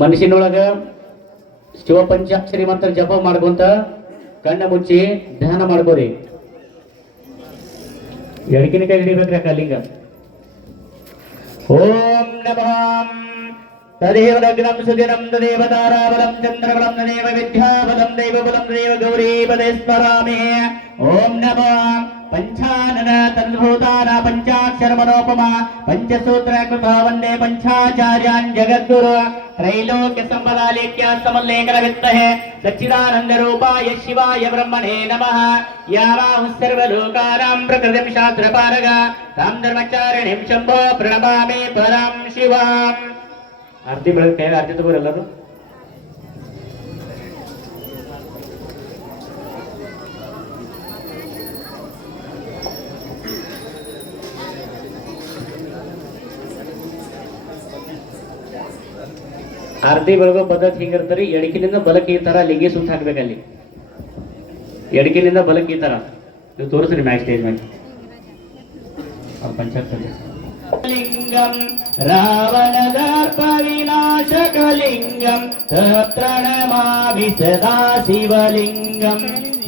ಮನಸ್ಸಿನೊಳಗ ಶಿವಪಂಚಾಕ್ಷರಿ ಮಂತ್ರ ಜಪ ಮಾಡ್ಕೊಂತ ಕಣ್ಣ ಮುಚ್ಚಿ ಧ್ಯಾನ ಮಾಡ್ಕೋರಿ. ಎಡಕಿನ ಕೈ ಹಿಡಿಬೇಕ್ರಿ ಅಕ್ಕ ಲಿಂಗ. ಓಂ ನಮಃ ತದೇವ ಲಗ್ನಂ ಸುದಿನಂ ತದೇವ ತಾರಾಬಲಂ ಚಂದ್ರಬಲಂ ತದೇವ ವಿದ್ಯಾಬಲಂ ದೈವಬಲಂ ತದೇವ ಗೌರೀಪದೇ ಸ್ಮರಾಮಿ. ಓಂ ನಮಃ पंचानन तन्भूताना पंचाक्षर मनोपमा पंचसूत्र कृता वंदे पंचाचार्यान् जगद्गुरु त्रैलोक्य संपदालेख्य समल्लेखन वित्तहे सच्चिदानंद रूपाय शिवाय ब्रह्मणे नमः. यावाहुः सर्वलोकानां प्रकृतिं शास्त्रपारगा तां धर्मचारिणीं शम्भो प्रणमामि परां शिवाम्. आरती ಬೆಳಗ್ಗೆ ಕೈ ಆರತಿ ತಗೋರಿ ಎಲ್ಲರೂ. ಆರತಿ ಬೆಳಗೋ ಪದ್ಧತಿ ಹಿಂಗಿರ್ತಾರೆ. ಎಡಕಿನಿಂದ ಬಲಕ್ಕೆ ಈ ತರ ಲಿಂಗಿ ಸುತ್ತ ಹಾಕ್ಬೇಕಲ್ಲಿ. ಎಡಕಿನಿಂದ ಬಲಕ್ಕೆ ಈ ತರ ನೀವು ತೋರಿಸ್ರಿ ಮ್ಯಾಚ್ ಸ್ಟೇಜ್ ಮೇಲೆ ಪಂಚಾಕ್ಷರಿ ಲಿಂಗಂ ರಾವಣದರ್ಪ ವಿನಾಶಕಲಿಂಗಂ ಪ್ರಣಮಾಮಿ ಸದಾ ಶಿವಲಿಂಗಂ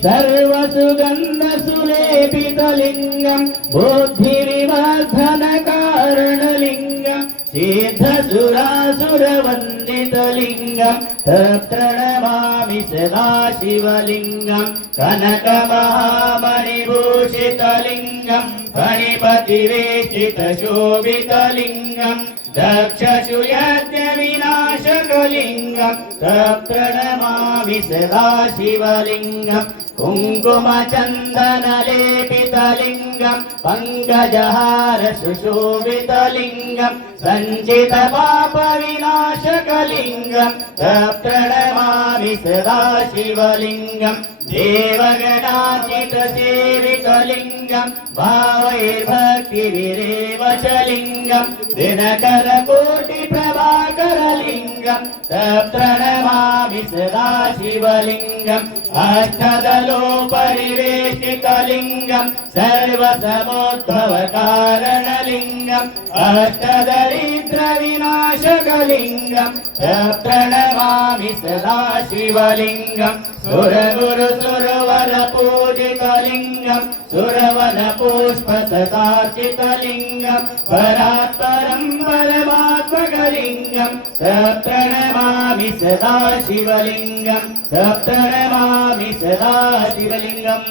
ಸರ್ವಸುಗಂಧ ಸುಲೇಪಿತಲಿಂಗಂ ಬುದ್ಧಿವಿವರ್ಧನ ಕಾರಣಲಿಂಗಂ सिद्धसुरासुरवन्दितलिङ्गं तत्प्रणमामि सदा शिवलिङ्गं कनकमहामणिभूषितलिङ्गं फणिपतिवेष्टितशोभितलिङ्गं दक्षशूयज्ञविनाशकलिङ्गं तत्प्रणमामि सदा शिवलिङ्गं कुङ्कुमचन्दनलेपितलिङ्गं पङ्कजहार सुशोभितलिङ्गं सञ्चितपापविनाशकलिङ्गं तत्प्रणमामि सदा शिवलिङ्गं देवगणाचितसेवितलिङ्गं भावैर्भक्तिविरेव च लिङ्गं दिनकरकोटिप्रभाकरलिङ्गं तत्प्रणमामि सदा शिवलिङ्गम् अष्टदलोपरिवेष्टितलिङ्गं सर्वसमुद्भवकारणलिङ्गम् अष्टदरिद्रविनाशकलिङ्गं तत्प्रणमामि सदा शिवलिङ्गं सुरगुरुसुरवरपूजितलिङ्गं सुरवनपुष्पसतार्चितलिङ्गं परात्परं परमात्मकलिङ्गं तत्प्रणमामि सदा शिवलिङ्गं तत्प्रणमामि सदा शिवलिङ्गं.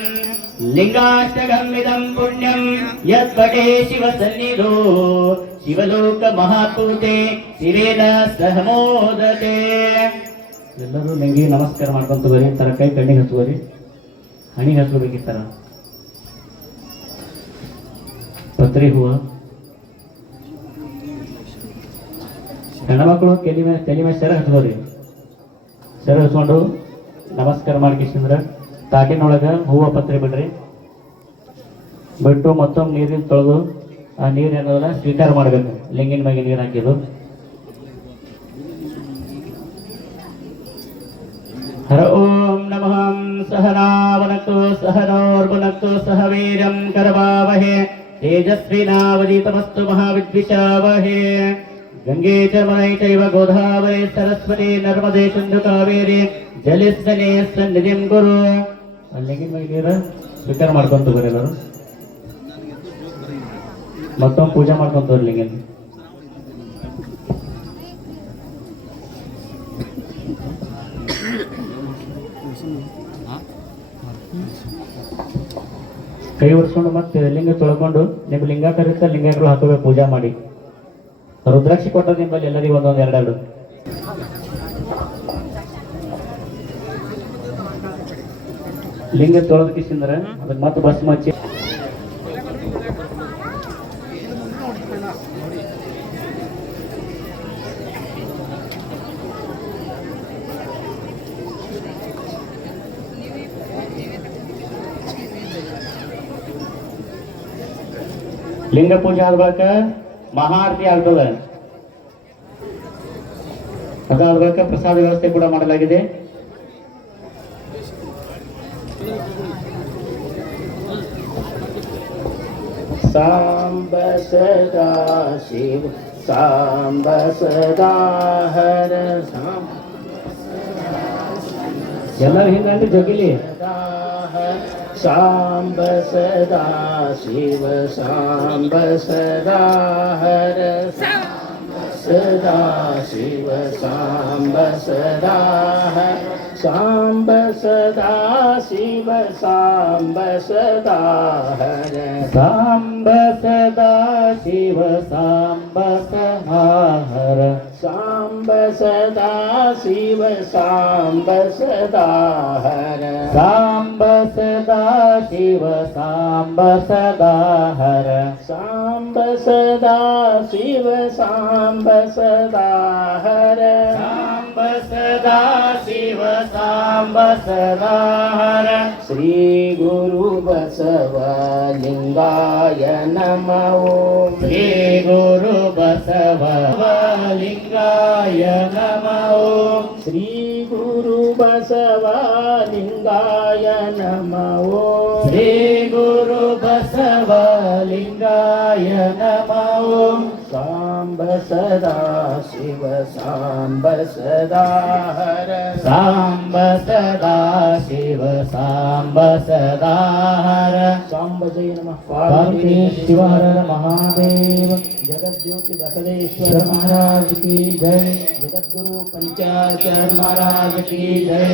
लिङ्गाष्टकमिदं पुण्यं यत्पठे शिवसन्निधौ शिवलोकमहापूते शिवेन सह मोदते. ಎಲ್ಲರೂ ನಿಂಗೆ ನಮಸ್ಕಾರ ಮಾಡ್ಕೊಂತ ಬರಿ. ತರ ಕೈ ಕಣ್ಣಿಗೆ ಹಚ್ಕೋರಿ, ಹಣಿಗೆ ಹಚ್ಕೋಬೇಕಿತ್ತರ ಪತ್ರಿ ಹೂವ. ಹೆಣ್ಮಕ್ಳು ತಲೆ ಮೇಲೆ ಸೆರ ಹಚ್ಕೋರಿ. ಸೆರ ಹಚ್ಕೊಂಡು ನಮಸ್ಕಾರ ಮಾಡ್ಕಿಸಿಂದ್ರ ತಾಟಿನೊಳಗ ಹೂವ ಪತ್ರಿ ಬಿಡ್ರಿ. ಬಿಟ್ಟು ಮತ್ತೊಮ್ಮೆ ನೀರಿನ ತೊಳೆದು ಆ ನೀರು ಏನೋಲ್ಲ ಸ್ವೀಕಾರ ಮಾಡ್ಬೇಕು. ಲಿಂಗಿನ ಮ್ಯಾಗೆ ನೀರು ಹಾಕಿದ್ದು हर ओम नमः सहनावनक्तु सहनोर्भुनक्तु सह वीरं करवावहे तेजस्विनावधीतमस्तु महाविद्विषावहे. गंगे च यमुने चैव गोदावरी सरस्वती नर्मदे सिन्धु कावेरी जलेस्मिन् सन्निधिं कुरु. ಅಲ್ಲಿಗೆ ನೀರು ಸ್ವೀಕಾರ ಮಾಡ್ಕೊಂತ ಬರೆಲ್ಲರು ಮತ್ತೊಮ್ಮೆ ಪೂಜೆ ಮಾಡ್ಕೊಂತ ಬರ್ಲಿಂಗ. ಕೈ ಒರೆಸ್ಕೊಂಡು ಮತ್ತೆ ಲಿಂಗ ತೊಳ್ಕೊಂಡು ನಿಮ್ಮ ಲಿಂಗಾಕರಿತ ಲಿಂಗಗಳು ಹಾಕೋಬೇಕು. ಪೂಜಾ ಮಾಡಿ ರುದ್ರಾಕ್ಷಿ ಕೊಟ್ಟ ನಿಮ್ಮಲ್ಲಿ ಎಲ್ಲರಿಗೂ ಒಂದೊಂದು ಎರಡೆರಡು. ಲಿಂಗ ತೊಳೆದಕ್ಕಿಸಿಂದ್ರೆ ಅದಕ್ಕೆ ಮತ್ತೆ ಬಸ್ ಮಚ್ಚಿ ಲಿಂಗ ಪೂಜೆ ಆದ ಬಳಿಕ ಮಹಾರತಿ ಆಗ್ತದೆ. ಅದಾದ ಬಳಿಕ ಪ್ರಸಾದ ವ್ಯವಸ್ಥೆ ಕೂಡ ಮಾಡಲಾಗಿದೆ. ಸಾಂಬ ಸದಾ ಶಿವ ಸಾಂಬ ಸದಾ ಹರ ಎಲ್ಲರೂ ಹಿಂಗಂದ್ರೆ ಜೋಗಿಲಿ ಸಾಂಬ ಸದಾ ಶಿವ ಸಾಂಬ ಸದಾ ಹರ ಸದಾ ಶಿವ ಸಾಂಬ ಸದಾ ಹರ ಸಾಂಬ ಸದಾ ಶಿವ ಸಾಂಬ ಸದಾ ಹರ ಸಾಂಬ ಸದಾ ಶಿವ ಸಾಂಬ ಸದಾ ಹರ ಸಾಂಬ ಸದಾ ಶಿವ ಸಾಂಬ ಸದಾ ಹರ ಸಾಂಬ ಸದಾ ಶಿವ ಸಾಂಬ ಸದಾ ಹರ ಸಾಂಬ ಸದಾ ಶಿವ ಸಾಂಬ ಸದಾ ಹರ ಸಾಂಬ ಸದಾ ಶಿವ ಸಾಂಬ ಸದಾ ಹರ ಶ್ರೀ ಗುರು ಬಸವ ಲಿಂಗಾಯ ನಮಃ ಓಂ ಶ್ರೀ ಗುರು ಬಸವ ಲಿಂಗಾಯ ನಮಃ ಓಂ ಶ್ರೀ ಗುರು ಬಸವ ಲಿಂಗಾಯ ನಮಃ ಓಂ ಶ್ರೀ ಗುರು ಬಸವ ಲಿಂಗಾಯ ನಮಃ ಓಂ ಸಾಂಬ ಸದಾ ಶಿವ ಸಾಂಬ ಸದಾ ಹರ ಸಾಂಬ ಸದಾ ಶಿವ ಸಾಂಬ ಸದಾ ಹರ ಸಾಂಬ ಜಯ ನಮಃ ಪಾರ್ವತಿ ಶಿವ ಹರ ಮಹಾದೇವ ಜಗಜ್ಯೋತಿ ಬಸವೇಶ್ವರ ईश्वर महाराज की जय ಜಗದ್ಗುರು ಪಂಚಾಚಾರ್ಯ महाराज की जय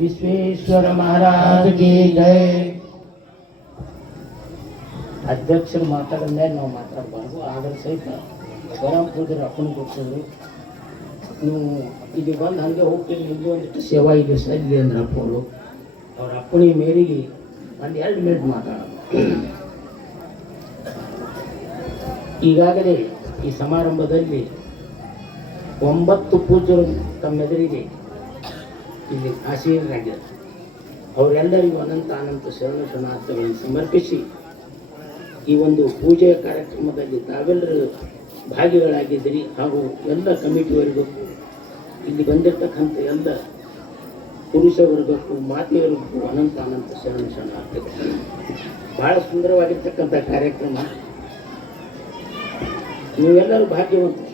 ವಿಶ್ವೇಶ್ವರ महाराज ಮಹಾರಾಜ की जय ಅಧ್ಯಕ್ಷರು ಮಾತಾಡಿದ ಮೇಲೆ ನಾವು ಮಾತಾಡಬಾರ್ದು. ಆದ್ರೆ ಸಹಿತ ಗರಂ ಪೂಜರು ಅಪ್ಪನ ಕೊಡ್ತಿದ್ರು. ನೀವು ಇಲ್ಲಿ ಬಂದು ಹಾಗೆ ಹೋಗ್ತೀನಿ, ನಿಮಗೂ ಒಂದಿಷ್ಟು ಸೇವಾ ಇದೆ ಸಲ್ಲಿ ಅಂದ್ರೆ ಅಪ್ಪಗಳು ಅವ್ರ ಅಪ್ಪಣಿ ಮೇರೆಗೆ ಒಂದು 2 ಮಿನಿಟ್ ಮಾತಾಡೋದು. ಈಗಾಗಲೇ ಈ ಸಮಾರಂಭದಲ್ಲಿ 9 ಪೂಜ್ಯರು ತಮ್ಮೆದುರಿಗೆ ಇಲ್ಲಿ ಆಶೀರ್ವರಾಗಿದ್ದಾರೆ. ಅವರೆಲ್ಲರಿಗೂ ಅನಂತ ಅನಂತ ಶರಣ ಶರಣಾರ್ಥಗಳನ್ನು ಸಮರ್ಪಿಸಿ ಈ ಒಂದು ಪೂಜೆಯ ಕಾರ್ಯಕ್ರಮದಲ್ಲಿ ತಾವೆಲ್ಲರೂ ಭಾಗಿಗಳಾಗಿದ್ದೀರಿ. ಹಾಗೂ ಎಲ್ಲ ಕಮಿಟಿಯವರಿಗೂ, ಇಲ್ಲಿ ಬಂದಿರತಕ್ಕಂಥ ಎಲ್ಲ ಪುರುಷ ವರ್ಗಕ್ಕೂ ಮಾತೆಯರಿಗೂ ಅನಂತ ಅನಂತ ಶರಣ ಶರಣಾರ್ಥಿಗಳು. ಭಾಳ ಸುಂದರವಾಗಿರ್ತಕ್ಕಂಥ ಕಾರ್ಯಕ್ರಮ. ನೀವೆಲ್ಲರೂ ಭಾಗ್ಯವಂತರು.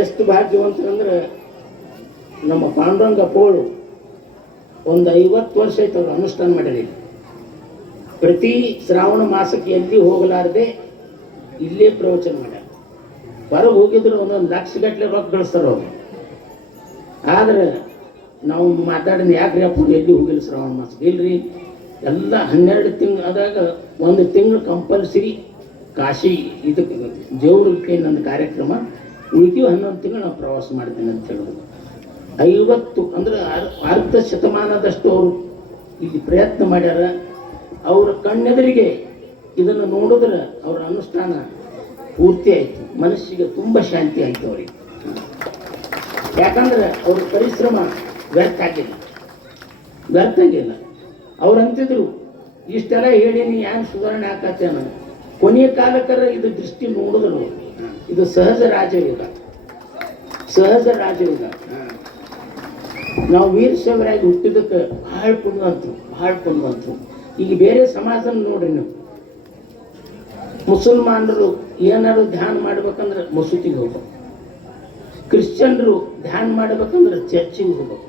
ಎಷ್ಟು ಭಾಗ್ಯವಂತರಂದ್ರೆ ನಮ್ಮ ಪಾಂಡುರಂಗ ಅಪ್ಪಗಳು ಒಂದು 50 ವರ್ಷ ಆಯ್ತು ಅವರು ಅನುಷ್ಠಾನ ಮಾಡಿರಲಿಲ್ಲ. ಪ್ರತಿ ಶ್ರಾವಣ ಮಾಸಕ್ಕೆ ಎಲ್ಲಿ ಹೋಗಲಾರದೆ ಇಲ್ಲೇ ಪ್ರವಚನ ಮಾಡ್ಯಾರ. ಹೊರಗೆ ಹೋಗಿದ್ರು 1 ಲಕ್ಷಗಟ್ಟಲೆ ರೊಕ್ಕ ಗಳಿಸ್ತಾರ ಅವರು. ಆದ್ರೆ ನಾವು ಮಾತಾಡಿದ ಯಾಕ್ರಿ ಅಪ್ಪ ಎಲ್ಲಿ ಹೋಗಿಲ್ಲ ಶ್ರಾವಣ ಮಾಸಕ್ಕೆ? ಇಲ್ರಿ, ಎಲ್ಲ 12 ತಿಂಗಳು ಆದಾಗ 1 ತಿಂಗಳು ಕಂಪಲ್ಸರಿ ಕಾಶಿ ಇದಕ್ಕೆ ದೇವ್ರಿಗೆ ನನ್ನ ಕಾರ್ಯಕ್ರಮ, ಉಳಿಕೆ 11 ತಿಂಗಳು ನಾವು ಪ್ರವಾಸ ಮಾಡ್ತೇನೆ ಅಂತ ಹೇಳೋದು. 50 ಅಂದ್ರೆ ಅರ್ಧ ಶತಮಾನದಷ್ಟು ಅವರು ಇಲ್ಲಿ ಪ್ರಯತ್ನ ಮಾಡ್ಯಾರ. ಅವರ ಕಣ್ಣೆದುರಿಗೆ ಇದನ್ನು ನೋಡಿದ್ರೆ ಅವರ ಅನುಷ್ಠಾನ ಪೂರ್ತಿ ಆಯಿತು. ಮನಸ್ಸಿಗೆ ತುಂಬ ಶಾಂತಿ ಆಯಿತು ಅವರಿಗೆ. ಯಾಕಂದ್ರೆ ಅವ್ರ ಪರಿಶ್ರಮ ವ್ಯರ್ಥ ಆಗಿಲ್ಲ. ಅವ್ರು ಅಂತಿದ್ರು, ಇಷ್ಟೆಲ್ಲ ಹೇಳೀನಿ ಏನು ಸುಧಾರಣೆ ಆಕತ್ತೇನ? ಕೊನೆಯ ಕಾಲಕ್ಕರ ಇದು ದೃಷ್ಟಿ ನೋಡಿದ್ರು ಇದು ಸಹಜ ರಾಜಯೋಗ. ನಾವು ವೀರಶೈವರಾಗಿ ಹುಟ್ಟಿದ್ದಕ್ಕೆ ಭಾಳ ಪುಣ್ಯವಂತರು. ಈಗ ಬೇರೆ ಸಮಾಜ ನೋಡ್ರಿ ನೀವು, ಮುಸಲ್ಮಾನರು ಏನಾದ್ರು ಧ್ಯಾನ ಮಾಡ್ಬೇಕಂದ್ರೆ ಮಸೂತಿಗೆ ಹೋಗ್ಬೇಕು, ಕ್ರಿಶ್ಚಿಯನ್ರು ಧ್ಯಾನ ಮಾಡ್ಬೇಕಂದ್ರೆ ಚರ್ಚಿಗೆ ಹೋಗ್ಬೇಕು,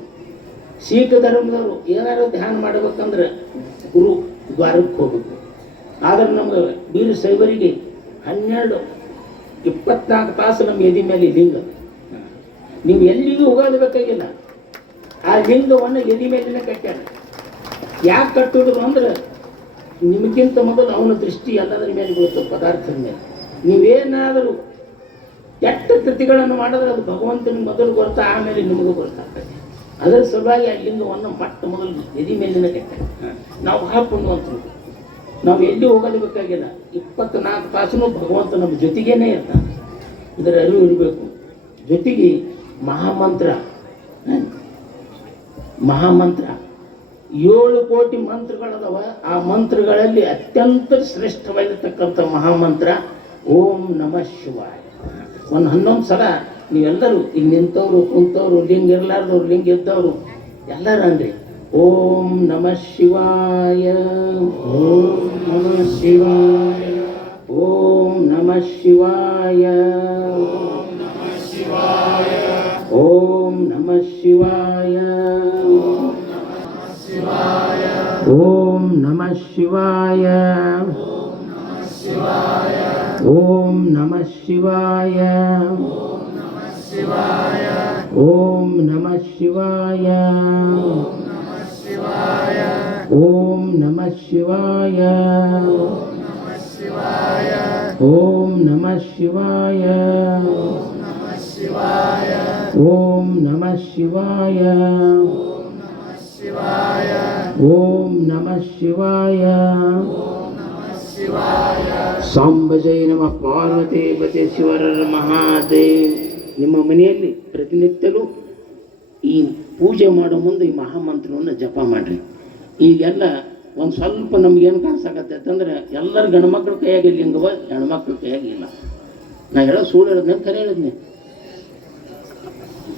ಸಿಖ್ ಧರ್ಮದವರು ಏನಾದ್ರು ಧ್ಯಾನ ಮಾಡ್ಬೇಕಂದ್ರೆ ಗುರು ದ್ವಾರಕ್ಕೆ ಹೋಗ್ಬೇಕು. ಆದ್ರೆ ನಮ್ಗೆ ವೀರಶೈವರಿಗೆ 12-24 ತಾಸು ನಮ್ಮ ಎದಿ ಮೇಲೆ ಲಿಂಗ. ನೀವು ಎಲ್ಲಿಗೂ ಹೋಗೋದು ಬೇಕಾಗಿಲ್ಲ, ಆ ಲಿಂಗವನ್ನು ಎದಿ ಮೇಲಿನ ಕಟ್ಟ್ಯಾರ. ಯಾಕೆ ಕಟ್ಟೋದು ಅಂದ್ರೆ ನಿಮಗಿಂತ ಮೊದಲು ಅವನ ದೃಷ್ಟಿ ಎಲ್ಲದರ ಮೇಲೆ ಬೀಳುತ್ತೆ, ಪದಾರ್ಥದ ಮೇಲೆ. ನೀವೇನಾದರೂ ಕೆಟ್ಟ ಕೃತಿಗಳನ್ನು ಮಾಡಿದ್ರೆ ಅದು ಭಗವಂತನಿಗೆ ಮೊದಲು ಗೊತ್ತಾ, ಆಮೇಲೆ ನಿಮಗೂ ಗೊತ್ತಾಗ್ತದೆ. ಅದರ ಸಲುವಾಗಿ ಆ ಲಿಂಗವನ್ನು ಮೊದಲು ಎದಿ ಮೇಲಿನ ಕಟ್ಟ್ಯಾರ. ನಾವು ಹಾಕೊಂಡುವಂಥದ್ದು, ನಾವು ಎಲ್ಲಿ ಹೋಗೋದು ಬೇಕಾಗಿಲ್ಲ. 24 ತಾಸು ಭಗವಂತ ನಮ್ಮ ಜೊತೆಗೇನೆ ಇರ್ತಾನೆ. ಇದರ ಅರಿವು ಇರಬೇಕು. ಜೊತೆಗೆ ಮಹಾಮಂತ್ರ 7 ಕೋಟಿ ಮಂತ್ರಗಳದವ. ಆ ಮಂತ್ರಗಳಲ್ಲಿ ಅತ್ಯಂತ ಶ್ರೇಷ್ಠವಾಗಿರ್ತಕ್ಕಂಥ ಮಹಾಮಂತ್ರ ಓಂ ನಮಃ ಶಿವಾಯ. 11 ಸಲ ನೀವೆಲ್ಲರೂ ಈಗ ನಿಂತವರು, ಕುಂತವರು, ಲಿಂಗ ಇರಲಾರ್ದವ್ರು, ಲಿಂಗ ಇದ್ದವರು ಎಲ್ಲರೂ ಅಂದ್ರಿ ಓಂ ನಮಃ ಶಿವಾಯ, ಓಂ ನಮಃ ಶಿವಾಯ, ಓಂ ನಮಃ ಶಿವಾಯ. ಓಂ ನಮಃ ಶಿವಾಯ. ಓಂ ನಮಃ ಶಿವಾಯ. ಓಂ ನಮಃ ಶಿವಾಯ. ಓಂ ನಮಃ ಶಿವಾಯ. ಓಂ ನಮಃ ಶಿವಾಯ. ಓಂ ನಮಃ ಶಿವಾಯ. ಓಂ ನಮಃ ಶಿವಾಯ. ಓಂ ನಮಃ ಶಿವಾಯ. ಸಾಂಬ ಜೈ ನಮಃ ಪಾರ್ವತಿ ಪತಿ ಶಿವರ ಮಹಾದೇವ್. ನಿಮ್ಮ ಮನೆಯಲ್ಲಿ ಪ್ರತಿನಿತ್ಯಲೂ ಈ ಪೂಜೆ ಮಾಡೋ ಮುಂದೆ ಈ ಮಹಾಮಂತ್ರವನ್ನು ಜಪ ಮಾಡ್ರಿ. ಈಗೆಲ್ಲ ಒಂದು ಸ್ವಲ್ಪ ನಮ್ಗೇನು ಕಾಣಿಸಾಕತ್ತೆ ಅಂತಂದ್ರೆ ಎಲ್ಲರ ಗಂಡ್ಮಕ್ಳ ಕೈಯಾಗಿ ಲಿಂಗವ, ಹೆಣ್ಮಕ್ಳ ಕೈಯಾಗಿಲ್ಲ. ನಾ ಹೇಳೋ ಸುಳ್ಳು ಹೇಳಿದ್ನೆ ಕರೆ ಹೇಳಿದ್ನೆ.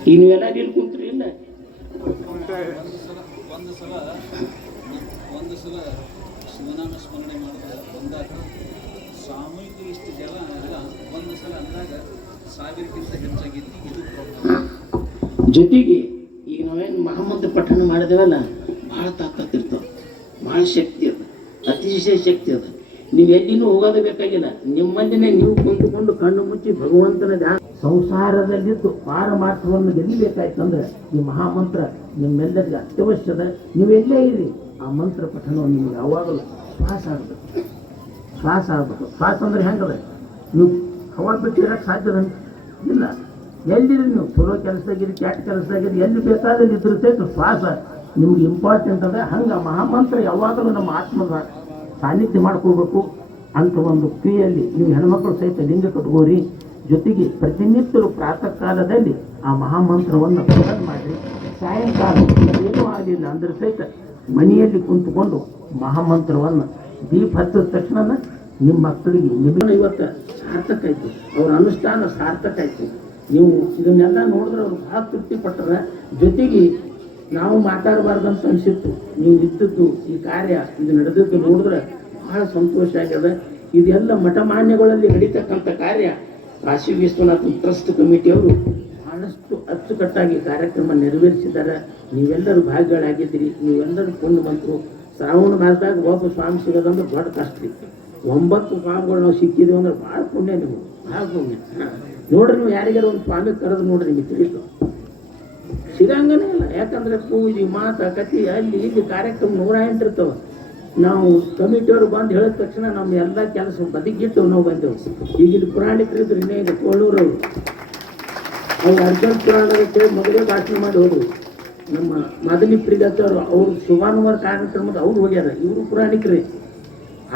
ಈಗ ನೀವೆಲ್ಲ ಇಲ್ಲಿ ಕುಂತ್ರಿ ಇಲ್ಲ? ಒಂದು ಸಲ ಶಿವನಾಮ ಸ್ಮರಣೆ ಮಾಡಿದ್ರೆ ಬಂದಾಗ ಸಾಮೂಹಿಕ ಇಷ್ಟು ಜನ ಎಲ್ಲ ಒಂದು ಸಲ ಅಂದಾಗ 1000ಕ್ಕಿಂತ ಹೆಚ್ಚಾಗಿತ್ತು. ಇದು ಜೊತೆಗೆ ಈಗ ನಾವೇನು ಮಹಾಮಂತ್ರ ಪಠಣ ಮಾಡಿದೇವಲ್ಲ, ಭಾಳ ತಾಕತ್ತಿರ್ತವೆ, ಭಾಳ ಶಕ್ತಿ ಅದ, ಅತಿಶಯ ಶಕ್ತಿ ಅದ. ನೀವು ಎಲ್ಲಿನೂ ಹೋಗೋದು ಬೇಕಾಗಿಲ್ಲ. ನಿಮ್ಮಲ್ಲಿನೇ ನೀವು ಕುಂತುಕೊಂಡು ಕಣ್ಣು ಮುಚ್ಚಿ ಭಗವಂತನ ಧ್ಯಾನ ಸಂಸಾರದಲ್ಲಿದ್ದು ಪಾರಮಾರ್ಥವನ್ನು ಗೆಲ್ಲಬೇಕಾಯ್ತಂದ್ರೆ ಈ ಮಹಾಮಂತ್ರ ನಿಮ್ಮೆಲ್ಲರಿಗೆ ಅತ್ಯವಶ್ಯದ. ನೀವೆಲ್ಲೇ ಇರಿ, ಆ ಮಂತ್ರ ಪಠಣವನ್ನು ನಿಮ್ಗೆ ಯಾವಾಗಲೂ ಶ್ವಾಸ ಆಗಬೇಕು. ಶ್ವಾಸ ಆಗಬೇಕು. ಶ್ವಾಸ ಅಂದ್ರೆ ಹೆಂಗದ? ನೀವು ಹವಾ ಬಿಟ್ಟು ಇರೋಕ್ಕೆ ಸಾಧ್ಯದ ಇಲ್ಲ. ಎಲ್ಲಿರಿ ನೀವು, ಚಲೋ ಕೆಲಸದಾಗಿರಿ, ಕೆಟ್ಟ ಕೆಲಸದಾಗಿರಿ, ಎಲ್ಲಿ ಬೇಕಾದಲ್ಲಿ ಇದ್ರ ಸಹಿತ ಶ್ವಾಸ ನಿಮ್ಗೆ ಇಂಪಾರ್ಟೆಂಟ್ ಅದ. ಹಂಗೆ ಮಹಾಮಂತ್ರ ಯಾವಾಗಲೂ ನಮ್ಮ ಆತ್ಮದ ಸಾನ್ನಿಧ್ಯ ಮಾಡ್ಕೋಬೇಕು. ಅಂತ ಒಂದು ಕ್ರಿಯೆಯಲ್ಲಿ ನೀವು ಹೆಣ್ಮಕ್ಳು ಸಹಿತ ಲಿಂಗ ಕಟ್ಕೋರಿ. ಜೊತೆಗೆ ಪ್ರತಿನಿತ್ಯರು ಪ್ರಾತಃ ಕಾಲದಲ್ಲಿ ಆ ಮಹಾಮಂತ್ರವನ್ನು ಪಠಣ ಮಾಡಿರಿ. ಸಾಯಂಕಾಲ ಏನೂ ಆಗಲಿಲ್ಲ ಅಂದ್ರೆ ಸಹಿತ ಮನೆಯಲ್ಲಿ ಕುಂತ್ಕೊಂಡು ಮಹಾಮಂತ್ರವನ್ನು ದೀಪ ಹಚ್ಚಿದ ತಕ್ಷಣ ನಿಮ್ಮ ಮಕ್ಕಳಿಗೆ ನಿಮಗೆ ಇವತ್ತು ಸಾರ್ಥಕ ಆಯ್ತು, ಅವ್ರ ಅನುಷ್ಠಾನ ಸಾರ್ಥಕ ಆಯ್ತು. ನೀವು ಇದನ್ನೆಲ್ಲ ನೋಡಿದ್ರೆ ಅವ್ರು ಭಾಳ ತೃಪ್ತಿ ಪಟ್ಟರ. ಜೊತೆಗೆ ನಾವು ಮಾತಾಡಬಾರ್ದಂತ ಅನಿಸಿತ್ತು, ನೀವು ಇದ್ದದ್ದು ಈ ಕಾರ್ಯ ಇದು ನಡೆದದ್ದು ನೋಡಿದ್ರೆ ಬಹಳ ಸಂತೋಷ ಆಗ್ಯದ. ಇದೆಲ್ಲ ಮಠಮಾನ್ಯಗಳಲ್ಲಿ ನಡೀತಕ್ಕಂಥ ಕಾರ್ಯ ಕಾಶಿ ವಿಶ್ವನಾಥ ಟ್ರಸ್ಟ್ ಕಮಿಟಿಯವರು ಬಹಳಷ್ಟು ಅಚ್ಚುಕಟ್ಟಾಗಿ ಕಾರ್ಯಕ್ರಮ ನೆರವೇರಿಸಿದ್ದಾರೆ. ನೀವೆಲ್ಲರೂ ಭಾಗಿಗಳಾಗಿದ್ದೀರಿ, ನೀವೆಲ್ಲರೂ ಪುಣ್ಯವಂತರು. ಶ್ರಾವಣ ಮಾಸದಾಗ ಒಬ್ಬ ಸ್ವಾಮಿ ಸಿಗೋದಂದ್ರೆ ದೊಡ್ಡ ಕಷ್ಟ ಇತ್ತು. 9 ಸ್ವಾಮಿಗಳು ನಾವು ಸಿಕ್ಕಿದ್ದೀವಿ ಅಂದ್ರೆ ಭಾಳ ಪುಣ್ಯ. ನೀವು ಭಾಳ ಪುಣ್ಯ ನೋಡ್ರಿ. ನೀವು ಯಾರಿಗಾರು ಒಂದು ಸ್ವಾಮಿ ಕರೆದು ನೋಡ್ರಿ, ನಿಮಗೆ ತಿಳಿತು ಸಿಗಂಗನೇ ಇಲ್ಲ. ಯಾಕಂದ್ರೆ ಪೂಜೆ ಮಾತ ಕತಿ ಅಲ್ಲಿ ಇಲ್ಲಿ ಕಾರ್ಯಕ್ರಮ 108 ಇರ್ತವೆ. ನಾವು ಕಮಿಟಿಯವರು ಬಂದು ಹೇಳಿದ ತಕ್ಷಣ ನಮ್ಮ ಎಲ್ಲ ಕೆಲಸ ಬದಿಗಿಟ್ಟು ನಾವು ಬಂದೆವು. ಈಗ ಇಲ್ಲಿ ಪುರಾಣಿಕರಿದ್ರು, ಇನ್ನೇ ಈಗ ಕೋಳೂರವರು ಅವ್ರು ಅರ್ಜುನ್ ಪುರಾಣದ ಕೇಳಿ ಮೊದಲೇ ಭಾಷಣ ಮಾಡಿ ಹೋದ್ರು. ನಮ್ಮ ಮದನಿ ಪ್ರಿಯದವರು ಅವರು ಶುಭಾನುವಾರ ಕಾರ್ಯಕ್ರಮದ ಅವ್ರು ಹೋಗ್ಯಾರ. ಇವರು ಪುರಾಣಿಕರೇ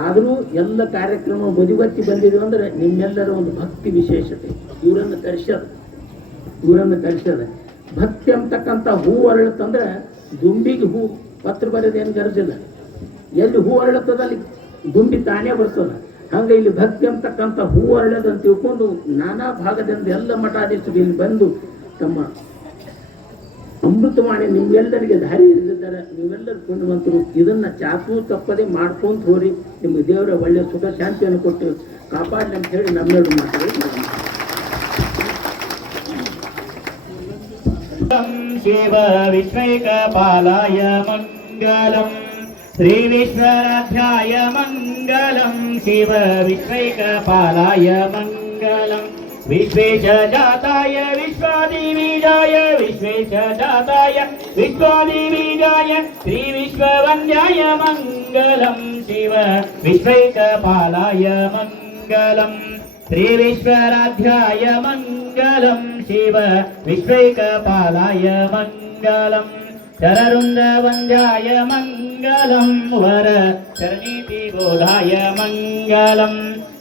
ಆದರೂ ಎಲ್ಲ ಕಾರ್ಯಕ್ರಮ ಬದಿವತ್ತಿ ಬಂದಿದ್ದೀವಿ ಅಂದ್ರೆ ನಿಮ್ಮೆಲ್ಲರ ಒಂದು ಭಕ್ತಿ ವಿಶೇಷತೆ. ಇವರನ್ನು ಕರೆಸ್ಯದ ಭಕ್ತಿ ಅಂತಕ್ಕಂಥ ಹೂ ಅರಳುತ್ತಂದ್ರೆ ದುಂಬಿಗೆ ಹೂ ಪತ್ರ ಬರೋದೇನು ಗರಜಿಲ್ಲ. ಎಲ್ಲಿ ಹೂ ಅರಳುತ್ತದ ಅಲ್ಲಿ ದುಂಬಿ ತಾನೇ ಬರ್ತದ. ಹಂಗೆ ಇಲ್ಲಿ ಭಕ್ತಿ ಅಂತಕ್ಕಂಥ ಹೂ ಅರಳೋದಂತ ತಿಳ್ಕೊಂಡು ನಾನಾ ಭಾಗದಿಂದ ಎಲ್ಲ ಮಠಾಧೀಶರು ಇಲ್ಲಿ ಬಂದು ತಮ್ಮ ಅಮೃತವಾಣಿ ನಿಮ್ಗೆಲ್ಲರಿಗೆ ದಾರಿ ಹಿಡಿದಿದ್ದಾರೆ. ನೀವೆಲ್ಲರೂ ಪುಣ್ಯವಂತರು. ಇದನ್ನ ಚಾಪು ತಪ್ಪದೆ ಮಾಡ್ಕೊಂತ ಹೋರಿ. ನಿಮ್ಗೆ ದೇವರ ಒಳ್ಳೆಯ ಸುಖ ಶಾಂತಿಯನ್ನು ಕೊಟ್ಟು ಕಾಪಾಡಲಿ ಅಂತ ಹೇಳಿ ನಮ್ಮೆಲ್ಲರೂ ಮಾತಾಡಿ ಶಿವ ವಿಶ್ವೈಕಪಾಲಾಯ ಮಂಗಲಂ ಶ್ರೀ ವಿಶ್ವರಾಧ್ಯಾಯ ಮಂಗಲಂ ಶಿವ ವಿಶ್ವೈಕಪಾಲಾಯ ಮಂಗಲಂ ವಿಶ್ವೇಶ ಜಾತಾಯ ವಿಶ್ವಾದಿಬೀಜಾಯ ವಿಶ್ವೇಶ ಜಾತಾಯ ವಿಶ್ವಾದಿಬೀಜಾಯ ಶ್ರೀ ವಿಶ್ವವಂದ್ಯಾಯ ಮಂಗಲಂ ಶಿವ ವಿಶ್ವೈಕಪಾಲಾಯ ಮಂಗಲಂ ಶ್ರೀ ವಿಶ್ವರಾಧ್ಯಾಯ ಮಂಗಲಂ ಶಿವ ವಿಶ್ವೈಕಪಾಲಾಯ ಮಂಗಲಂ ಶರವೃಂದವಂದ್ಯಾಯ ಮಂಗಲಂ ವರ ಚರಣೀತಿ ಬೋಧಾಯ ಮಂಗಲಂ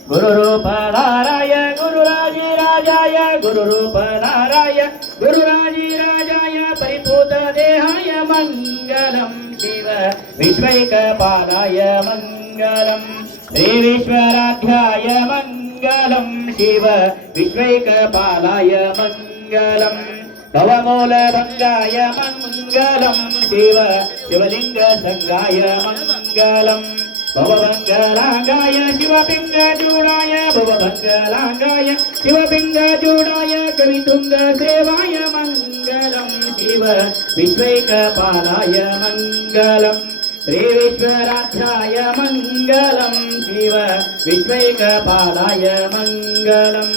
ಗುರುರೂಪಧಾರಾಯ ಗುರುರಾಜಿರಾಜಾಯ ಗುರುರೂಪಧಾರಾಯ ಗುರುರಾಜಿರಾಜಾಯ ಪರಿಪೂತ ದೇಹಾಯ ಮಂಗಲಂ ಶಿವ ವಿಶ್ವೈಕಪಾಲಾಯ ಮಂಗಲಂ ಶ್ರೀ ವಿಶ್ವರಾಧ್ಯಾಯ ಮಂಗಲಂ ಶಿವ ವಿಶ್ವೈಕಪಾಲಾಯ ಮಂಗಲಂ ಕವಮೂಲಭಂಗಾಯ ಮಂಗಲಂ ಶಿವ ಶಿವಲಿಂಗ ಸಂಗಾಯ ಮಂಗಲಂ ಭವಮಂಗಲಾಂಗಾಯ ಶಿವಪಿಂಗಚೂಡಾಯ ಭವಮಂಗಲಾಂಗಾಯ ಶಿವಪಿಂಗಚೂಡಾಯ ಕವಿತುಂಗ ಸೇವಾಯ ಮಂಗಲಂ ಶಿವ ವಿಶ್ವೈಕಪಾಲಾಯ ಮಂಗಲಂ ಶ್ರೀ ವಿಶ್ವರಾಧ್ಯಾಯ ಮಂಗಲಂ ಶಿವ ವಿಶ್ವೈಕಪಾಲಾಯ ಮಂಗಲಂ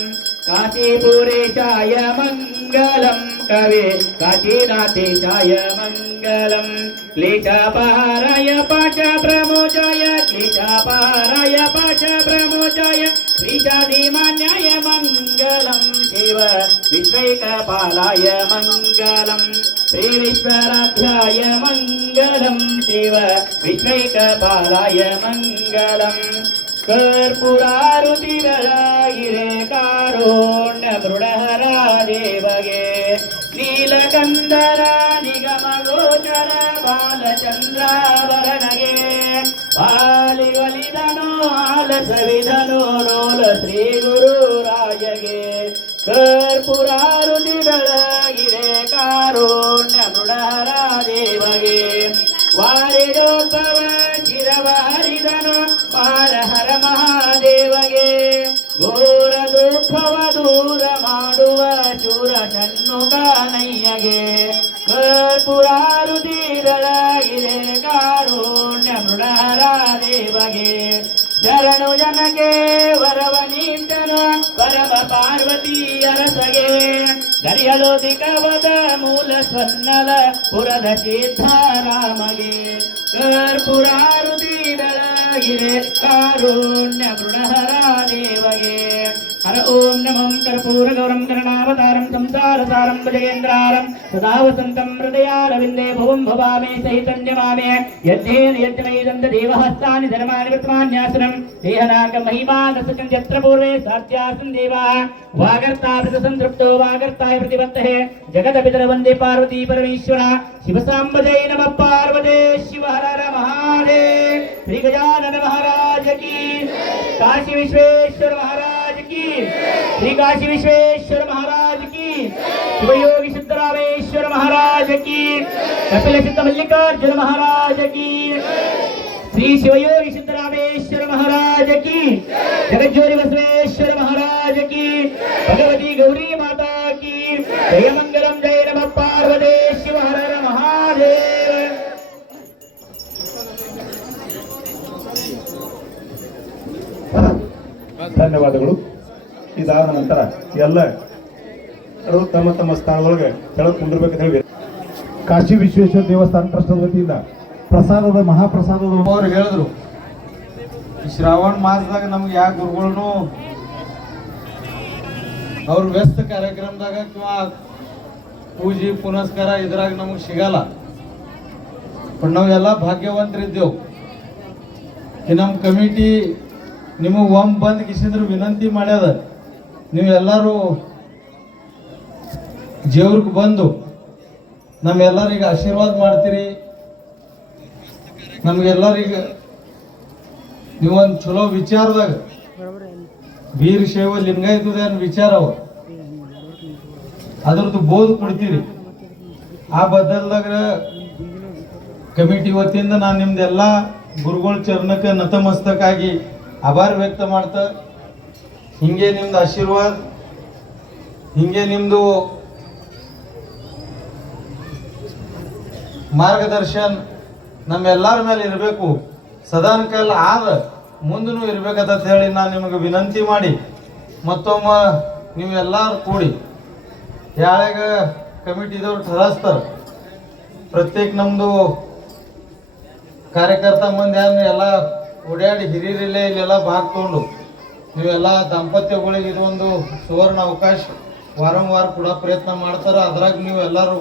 ಕಾಶೀಪುರೇಶಾಯ ಮಂಗಲಂ ಕವಿ ಕಾಶೀನಾಥೇಶಾಯ ಮಂಗಲಂ ಕ್ಲೇಶಾಪಹಾರಾಯ ಪಾಶ ಪ್ರಮೋಚಾಯ ಕ್ಲೇಶಾಪಹಾರಾಯ ಪಾಶ ಪ್ರಮೋಚಾಯ ಶ್ರೀಶಾದಿಮಾನ್ಯಾಯ ಮಂಗಲಂ ಶಿವ ವಿಶ್ವೈಕಪಾಲಾಯ ಮಂಗಲಂ ಶ್ರೀ ವಿಶ್ವರಾಧ್ಯಾಯ ಮಂಗಲಂ ಶಿವ ವಿಶ್ವೈಕಪಾಲಾಯ ಮಂಗಲಂ ಕರ್ಪೂರಾರುತಿಗಳಾಗಿರೆ ಕಾರುಣ್ಯ ಮೃಡಹರ ದೇವಗೆ ನೀಲಕಂದರ ನಿಗಮ ಗೋಚರ ಬಾಲಚಂದ್ರಾವರಣಗೆ ಪಾಲಿಗಲಿದನೋ ಆಲಸವಿದನೋ ರೋಲ ಶ್ರೀ ಗುರು ರಾಯಗೆ ಕರ್ಪೂರಾರುತಿಗಳಾಗಿರೆ ಕಾರುಣ್ಯ ಮೃಡಹರ ದೇವಗೆ ವಾರಿಡೋಪವ ಚಿರವ ಹರಿದನು ಹರ ಮಹಾದೇವಗೆ ಘೋರ ದುಃಖವ ದೂರ ಮಾಡುವ ಶೂರ ಷಣ್ಮುಖನಯ್ಯಗೆ ಕರ್ಪೂರಾರುತಿಗಳಾಗಿದೆ ಕಾರುಣ್ಯ ಮೃಡಹರ ದೇವಗೆ ಶರಣು ಜನಕ್ಕೆ ವರವ ನೀಂತನು ಪರಮ ಪಾರ್ವತಿ ಅರಸಗೆ ದರಿಯಲೋದಿಕವದ ಮೂಲ ಸ್ವನ್ನಲ ಪುರದ ಸಿದ್ಧಾರಾಮಗೆ ಕರ್ಪೂರಾರುತಿಗಳಾಗಿದೆ ಕಾರುಣ್ಯ ಮೃಡಹರ ದೇವಗೆ ಹರ ಓಂ ನಮೋ ಕರ್ಪೂರ ಗೌರಂ ಕರ್ಣಾವತಾರಂ ಸಂಸಾರಸಾರಂ ಭಜಗೇಂದ್ರಾರಂ ಸದಾ ವಸಂತಂ ಹೃದಯಾರವಿಂದೇ ಭುವಂ ಭವಾಮಿ ಸಹಿತನ್ಯಮಾಮೆ ಯಜ್ಞೇನ ಯಜ್ಞಮೈದಂತ ದೇವಹಸ್ತಾನಿ ಧರ್ಮಾನಿ ವೃತ್ಮಾನ್ಯಾಸನಂ ದೇಹನಾಕ ಮಹಿಮಾನಸಕಂ ಯತ್ರ ಪೂರ್ವೇ ಸಾಧ್ಯಾಸನ್ ದೇವಾ ವಾಗರ್ತಾವೃತ ಸಂತೃಪ್ತೋ ವಾಗರ್ತಾಯ ಪ್ರತಿವತ್ತಹೆ ಜಗದಪಿತರ ವಂದೇ ಪಾರ್ವತಿ ಪರಮೇಶ್ವರ ಶಿವಸಾಂಬಜೈ ನಮಃ ಪಾರ್ವತೆ ಶಿವ ಹರ ಹರ ಮಹಾದೇವ್ ಶ್ರೀ ಗಜಾನನ ಮಹಾರಾಜ ಕಿ ಕಾಶಿ ವಿಶ್ವೇಶ್ವರ ಮಹಾರಾಜ की श्री काशी विश्वेश्वर महाराज की शिवयोगी सिद्धरामेश्वर महाराज की कपिल सिद्ध मल्लिकार्जुन महाराज की श्री शिवयोगी सिद्धरामेश्वर महाराज की जगज्योति बसवेश्वर महाराज की भगवती गौरी माता की जय मंगलम जय नमः पार्वती शिव हर हर महादेव ಧನ್ಯವಾದಗಳು. ಇದಾದ ನಂತರ ಎಲ್ಲರೂ ತಮ್ಮ ತಮ್ಮ ಸ್ಥಾನದೊಳಗೆ ಕೆಳಗೆ ಕುಂದಿರ್ಬೇಕಂತ ಹೇಳಿ ಕಾಶಿ ವಿಶ್ವೇಶ್ವರ ದೇವಸ್ಥಾನ ಟ್ರಸ್ಟ್ ವತಿಯಿಂದ ಪ್ರಸಾದದ ಮಹಾಪ್ರಸಾದದ ಅವ್ರು ಹೇಳಿದ್ರು ಈ ಶ್ರಾವಣ ಮಾಸದಾಗ ನಮ್ಗೆ ಯಾವ ಗುರುಗಳನ್ನು ಅವ್ರ ವ್ಯಸ್ತ ಕಾರ್ಯಕ್ರಮದಾಗ ಕಿಂವಾ ಪೂಜೆ ಪುನಸ್ಕಾರ ಇದ್ರಾಗ ನಮಗೆ ಸಿಗಲ್ಲ. ಬಟ್ ನಾವೆಲ್ಲ ಭಾಗ್ಯವಂತರಿದ್ದೆವು. ನಮ್ಮ ಕಮಿಟಿ ನಿಮಗೆ ಬಂದು ಕಿಸಿದ್ರು ವಿನಂತಿ ಮಾಡ್ಯದ, ನೀವೆಲ್ಲರೂ ಜೇವ್ರಿಗೆ ಬಂದು ನಮ್ಮೆಲ್ಲರಿಗೆ ಆಶೀರ್ವಾದ ಮಾಡ್ತೀರಿ. ನಮ್ಗೆಲ್ಲರಿಗೆ ನೀವೊಂದು ಚಲೋ ವಿಚಾರದಾಗ ವೀರಶೈವ ಲಿಂಗಾಯತದ ವಿಚಾರ ಅದ್ರದ್ದು ಬೋಧ್ ಕೊಡ್ತೀರಿ. ಆ ಬದಲ್ದಾಗ ಕಮಿಟಿ ವತಿಯಿಂದ ನಾನು ನಿಮ್ದೆಲ್ಲ ಗುರುಗಳ ಚರಣಕ್ಕೆ ನತಮಸ್ತಕಾಗಿ ಆಭಾರ ವ್ಯಕ್ತ ಮಾಡ್ತಾ, ಹಿಂಗೆ ನಿಮ್ದು ಆಶೀರ್ವಾದ, ಹಿಂಗೆ ನಿಮ್ದು ಮಾರ್ಗದರ್ಶನ ನಮ್ಮೆಲ್ಲರ ಮೇಲೆ ಇರಬೇಕು, ಸದಾನಕಾಲ ಆದ ಮುಂದೂ ಇರ್ಬೇಕಂತ ಹೇಳಿ ನಾನು ನಿಮಗೆ ವಿನಂತಿ ಮಾಡಿ ಮತ್ತೊಮ್ಮೆ ನೀವೆಲ್ಲರೂ ಕೂಡಿ ಯಾವಾಗ ಕಮಿಟಿದವ್ರು ಠರಾಸ್ತಾರೆ ಪ್ರತ್ಯೇಕ ನಮ್ಮದು ಕಾರ್ಯಕರ್ತ ಮಂದಿ ಯಾರು ಎಲ್ಲ ಓಡಾಡಿ ಹಿರಿಯರಿಲ್ಲೇ ಇಲ್ಲೆಲ್ಲ ಭಾಗ ತಗೊಂಡು ನೀವೆಲ್ಲ ದಾಂಪತ್ಯಗಳಿಗೆ ಇದೊಂದು ಸುವರ್ಣ ಅವಕಾಶ ವಾರಂವಾರ ಕೂಡ ಪ್ರಯತ್ನ ಮಾಡ್ತಾರೆ. ಅದ್ರಾಗ ನೀವು ಎಲ್ಲರೂ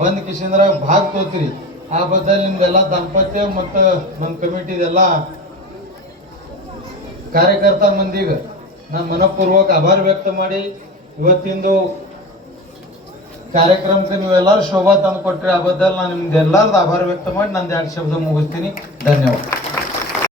ಬಂದು ಕಿಶಿಂದ್ರಾಗ ಭಾಗ ತೋತೀರಿ. ಆ ಬದಲು ನಿಮ್ದೆಲ್ಲ ದಾಂಪತ್ಯ ಮತ್ತು ನಮ್ಮ ಕಮಿಟಿದೆಲ್ಲ ಕಾರ್ಯಕರ್ತ ಮಂದಿಗೆ ನಾನು ಮನಪೂರ್ವಕ ಆಭಾರ ವ್ಯಕ್ತ ಮಾಡಿ ಇವತ್ತಿಂದು ಕಾರ್ಯಕ್ರಮಕ್ಕೆ ನೀವೆಲ್ಲರೂ ಶೋಭಾ ತಂದು ಕೊಟ್ಟರೆ ಆ ಬದಲು ನಾನು ನಿಮ್ದು ಎಲ್ಲರದ್ದು ಆಭಾರ ವ್ಯಕ್ತ ಮಾಡಿ ನಂದು 2 ಶಬ್ದ ಮುಗಿಸ್ತೀನಿ. ಧನ್ಯವಾದ.